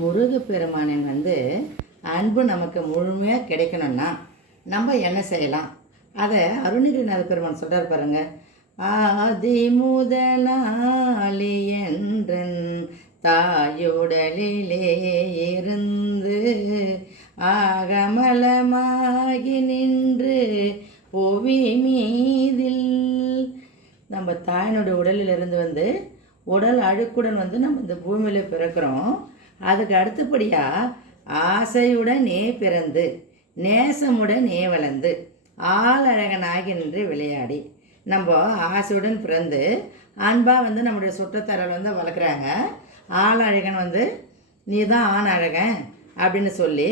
முருகப்பெருமானின் அன்பு நமக்கு முழுமையாக கிடைக்கணும்னா நம்ம என்ன செய்யலாம்? அதை அருணகிரிநாத பெருமான் சொல்கிறார் பாருங்க. ஆதி முதலாளி என்றன் தாயுடலிலே இருந்து ஆகமலமாகி நின்று புவி மீதில். நம்ம தாயினுடைய உடலிலிருந்து உடல் அழுக்குடன் நம்ம இந்த பூமியில் பிறக்கிறோம். அதுக்கு அடுத்தபடியாக ஆசையுடனே பிறந்து நேசமுடனே வளர்ந்து ஆளழகனாகி நின்று விளையாடி. நம்ம ஆசையுடன் பிறந்து அன்பாக நம்முடைய சுற்றத்தாரால் வளர்க்குறாங்க. ஆளழகன் நீ தான் ஆண் அழகன் அப்படின்னு சொல்லி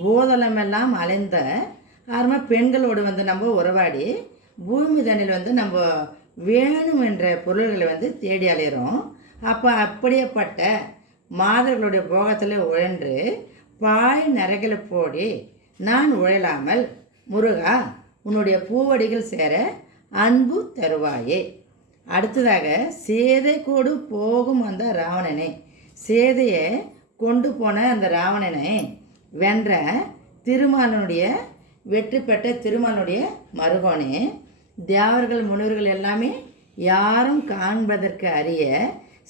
பூதளமெல்லாம் அலைந்த ஆரமாக பெண்களோடு நம்ம உறவாடி பூமி தண்ணில் நம்ம வேணும் என்ற பொருள்களை தேடி அலையிறோம். அப்போ அப்படியேப்பட்ட மாதர்களுடைய போகத்தில் உழன்று பாய் நரகளை போடி நான் உழலாமல் முருகா உன்னுடைய பூவடிகள் சேர அன்பு தருவாயே. அடுத்ததாக சேதை கோடு போகும் அந்த ராவணனை, சேதையை கொண்டு போன அந்த ராவணனை வென்ற திருமாலனுடைய வெற்றி பெற்ற திருமாலனுடைய மருகோனே, தேவர்கள் முனிவர்கள் எல்லாமே யாரும் காண்பதற்கு அறிய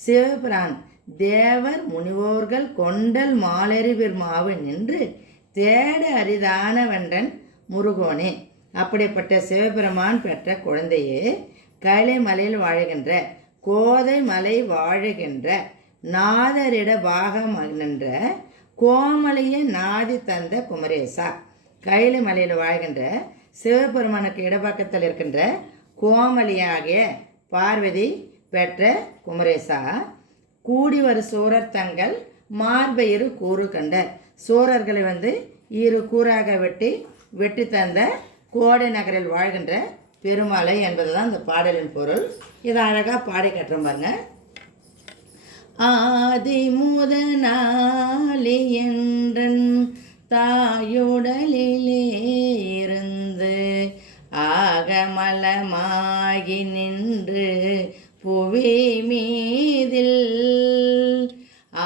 சிவபிரான் தேவர் முனிவோர்கள் கொண்டல் மாலறிவிர் மாவு நின்று தேட அரிதான வென்றன் முருகோனே. அப்படிப்பட்ட சிவபெருமான் பெற்ற குழந்தையே, கைலை மலையில் வாழுகின்ற கோதை மலை வாழுகின்ற நாதரிட பாகம் நின்ற கோமலைய நாதி தந்த குமரேசா. கைலை மலையில் வாழ்கின்ற சிவபெருமானுக்கு இடப்பக்கத்தில் இருக்கின்ற கோமலியாகிய பார்வதி பெற்ற குமரேசா, கூடி வரு சூரர் தங்கள் மார்பயிறு கூறு கண்ட. சூரர்களை இரு கூறாக வெட்டி தந்த கோடை நகரில் வாழ்கின்ற பெருமாளை என்பதுதான் இந்த பாடலின் பொருள். இதை அழகாக பாடி கட்டுறோம் பாருங்க. ஆதி முதனாலி என்றன் தாயுடலிலே இருந்து ஆகமலமாகி நின்று புவி மீதில்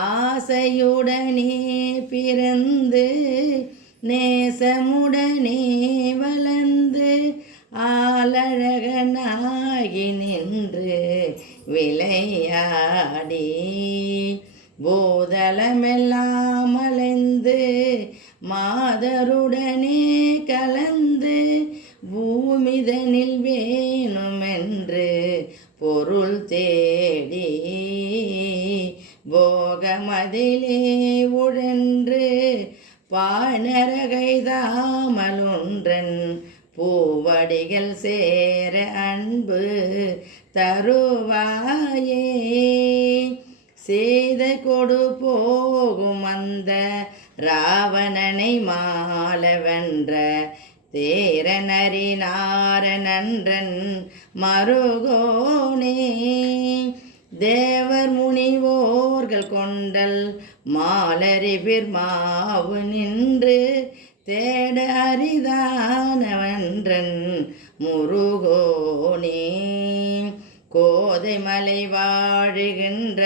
ஆசையுடனே பிறந்து நேசமுடனே வளர்ந்து ஆளழகனாகி நின்று விளையாடி போதலமெல்லாம் அலைந்து மாதருடனே கலந்து பூமிதனில் வேணுமென்று பொருள் தேடி போகமதிலே உழன்று பானரகைதாமலுன்றன் பூவடிகள் சேர அன்பு தருவாயே. சேதை கொடு போகும் அந்த ராவணனை மாலவென்ற தேரனரி நாரணன்றன் மருகோனே. தேவர் முனிவோர்கள் கொண்டல் மாலறிவிர் மாவு நின்று தேட அரிதானவன்றன் முருகோனே. கோதை மலை வாழுகின்ற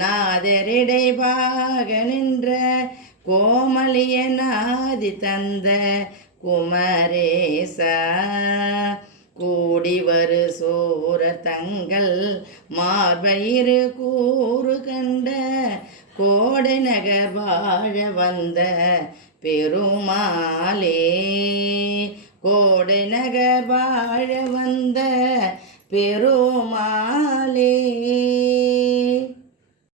நாதரிடை பாக நின்ற கோமலிய நாதி தந்த குமரேசா, கூடி வரு சூர தங்கள் மார்பயிறு கூறு கண்ட கோடை நகர் வாழ வந்த பெருமாளே. கோடை நகர் வாழ வந்த பெருமாளே.